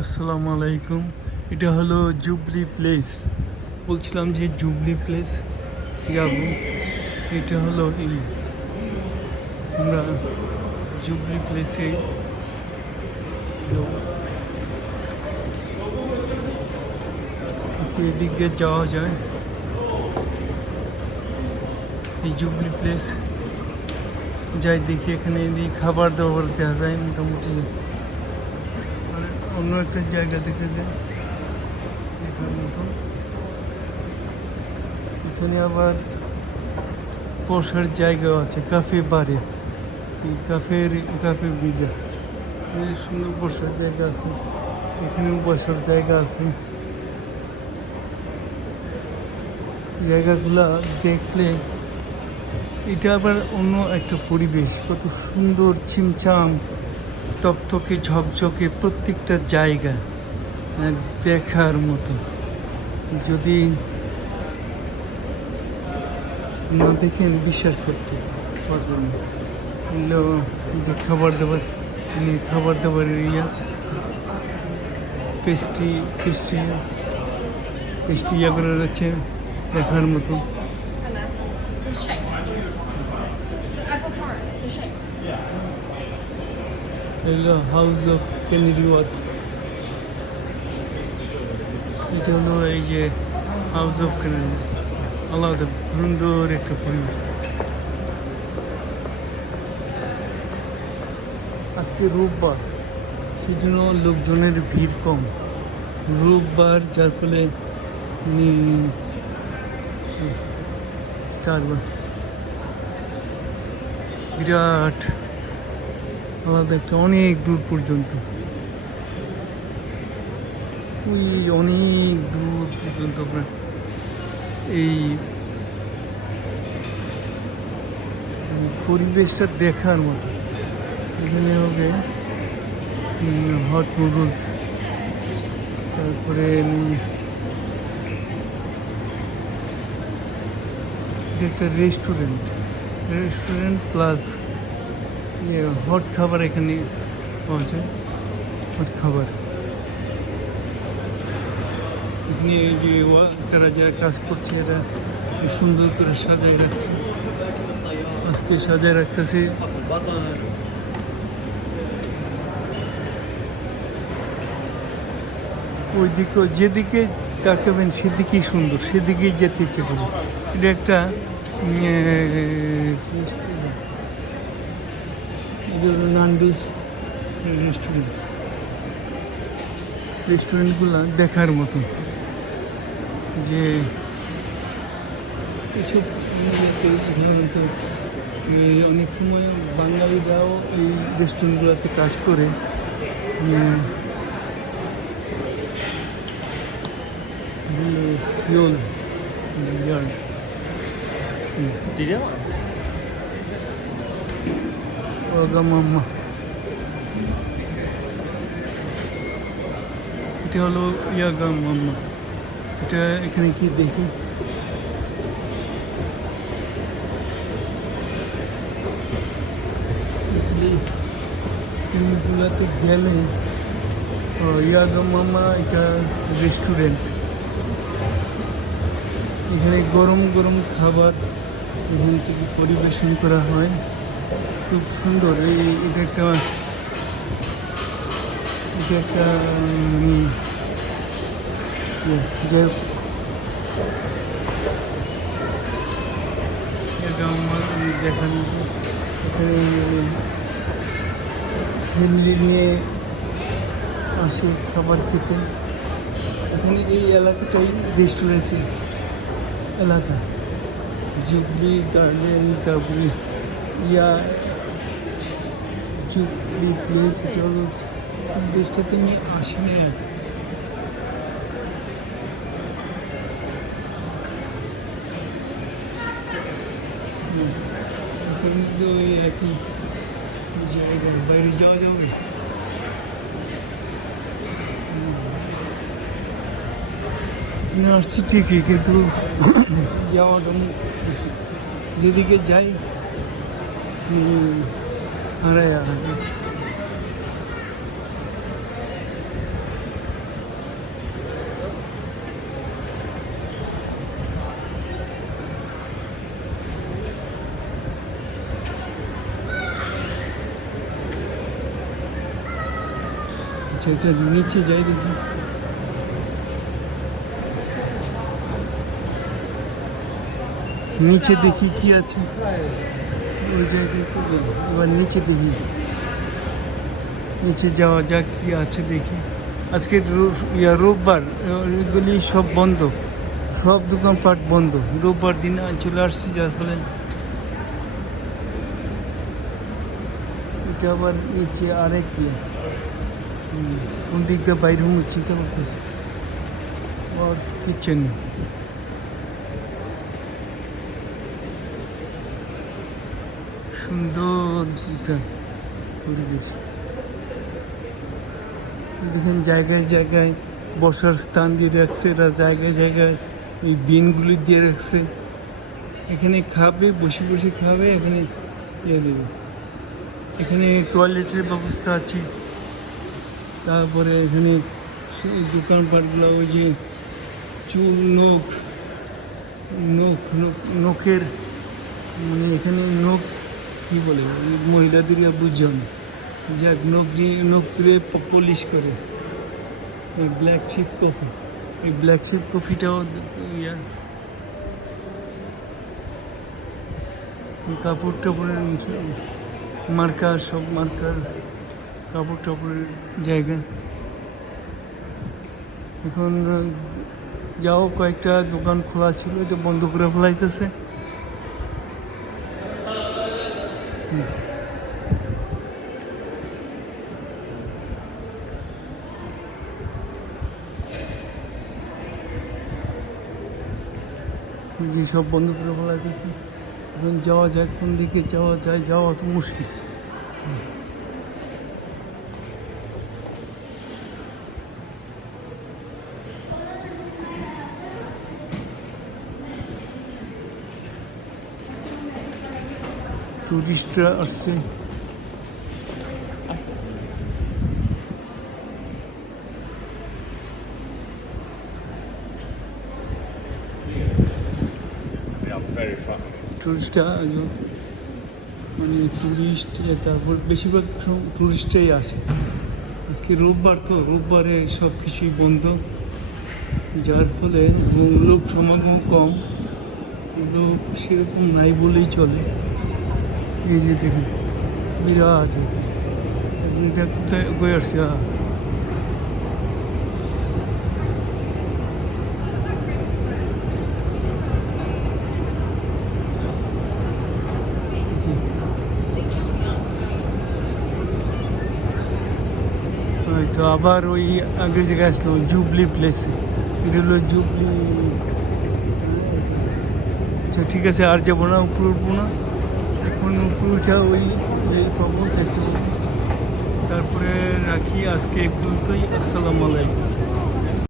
আসসালামু আলাইকুম। এটা হলো জুবলি প্লেস। বলছিলাম যে জুবলি প্লেস যাব। এটা হলো এই। আমরা জুবলি প্লেসে। একটু এদিক দিয়ে যাওয়া যায়। এই জুবলি প্লেস, যাই দেখি এখানে খাবার দাবার দেওয়া যায় মোটামুটি। অন্য একটা জায়গা দেখে যায়। দেখার মতো এখানে আবার বসার জায়গাও আছে, কাফে বাড়ি। কাফের, কাফে বিদা। এই সুন্দর বসার জায়গা আছে। এখানেও বসার জায়গা আছে। জায়গাগুলা দেখলে এটা আবার অন্য একটা পরিবেশ। কত সুন্দর ছিমছাম। তকতকে ঝকঝকে প্রত্যেকটা জায়গা দেখার মতো। যদি না দেখেন বিশ্বাস করতে পারবেন খাবার দাবার খাবার দাবার ইয়া পেস্ট্রি পেস্ট্রি পেস্ট্রি ইয়া করে রয়েছে দেখার মতো। এগুলো হাউস অফ কেনেডি ওয়ার্থ এটা হলো এই যে হাউস অফ কেনেডি আলাদা সুন্দর একটা পরিবেশ আজকে রোববার সেই জন্য লোকজনের ভিড় কম রোববার যার ফলে স্টার বিরাট আলাদা একটা অনেক দূর পর্যন্ত। ওই অনেক দূর পর্যন্ত আপনার এই পরিবেশটা দেখার মতো। এখানে হবে হট নুডলস তারপরে একটা রেস্টুরেন্ট রেস্টুরেন্ট প্লাস হট খাবার এখানে পাওয়া যায়। হট খাবার। এখানে যে ওয়ার্কাররা যারা কাজ করছে, এরা সুন্দর করে সাজায় রাখছে। আজকে সাজায় রাখতেছে। ওইদিকে, যেদিকে তাকাবেন, সেদিকেই সুন্দর, সেদিকেই যেতে ইচ্ছে করবে এটা একটা এটা রেস্টুরেন্ট রেস্টুরেন্টগুলো দেখার মতো। যে এসব সাধারণত অনেক সময় বাঙালিরাও এই রেস্টুরেন্টগুলোতে কাজ করে। সিওল ইয়ার্ড ওগামাম্মা এটা হলো ইয়াগাম মাম্মা এটা এখানে কি দেখি? গুলাতে গেলে ইয়াগাম মামা এটা রেস্টুরেন্ট এখানে গরম গরম খাবার এখান থেকে পরিবেশন করা হয়। খুব সুন্দর। এই, এটা একটা এটা একটা আমার দেখানো ফ্যামিলি নিয়ে আসে খাবার খেতে। এখানে এই এলাকাটাই রেস্টুরেন্টের এলাকা। জুবলি গার্ডেন, তারপরে ইয়া জুবলি প্লেস এটা হলো দেশটাতে আমি আসিনি আর কি। হুম, এখানে তো ওই একই জায়গা বাইরে যাওয়া যাবে আসছি ঠিকই Araya. 저기 눈이 찢어야 되지. নিচে দেখি কি আছে ওই জায়গায় এবার নিচে দেখি। নিচে যাওয়া যাক কি আছে দেখি। আজকে ইয়া রোববার এগুলি সব বন্ধ। সব দোকানপাট বন্ধ। রোববার দিন চলে আসছি যার ফলে এটা আবার নিচে আরেক কি হুম, কোন দিকটা বাইরে চিন্তা করতেছি আর কিচ্ছু দেখেন জায়গায় জায়গায় বসার স্থান দিয়ে রাখছে, এরা জায়গায় জায়গায় এই বিনগুলি দিয়ে রাখছে। এখানে খাবে, বসে বসে খাবে, এখানে ইয়ে দেবে। এখানে টয়লেটের ব্যবস্থা আছে। তারপরে এখানে দোকানপাটগুলো, ওই যে চুল নখ, নখ- নখের মানে এখানে নখ কি বলে, মহিলাদের বুঝলাম যাক নখ দিয়ে নখ পলিশ করে। এই ব্ল্যাক চিপ কফি এই ব্ল্যাক চিপ কফিটাও ইয়া। কাপড় টাপড়ের মার্কার সব মার্কার কাপড় টাপড়ের জায়গা। এখন, যাও কয়েকটা দোকান খোলা ছিল, এটা বন্ধ করে ফেলাইতেছে। হুম। যে সব গেছে এখন যাওয়া যায় কোন দিকে যাওয়া যায় যাওয়া তো মুশকিল। টুরিস্টরা আসছে. টুরিস্টরা মানে টুরিস্ট তারপর বেশিরভাগ টুরিস্টরাই আসে আজকে রোববার তো রোববারে সব কিছুই বন্ধ যার ফলে লোক সমাগম কম লোক সেরকম নাই বলেই চলে এই যে দেখুন বিরাট এটা কোথায় কই আসছে আহ, জি। ওই তো আবার ওই আগের জায়গায় আসলো জুবলি প্লেসে এটা হলো জুবলি আচ্ছা ঠিক আছে আর যাব না উপরে উঠবো না এখন উঠা ওই এই প্রবলেম দেখতে তারপরে রাখি আজকে এই পর্যন্তই। আসসালামু আলাইকুম।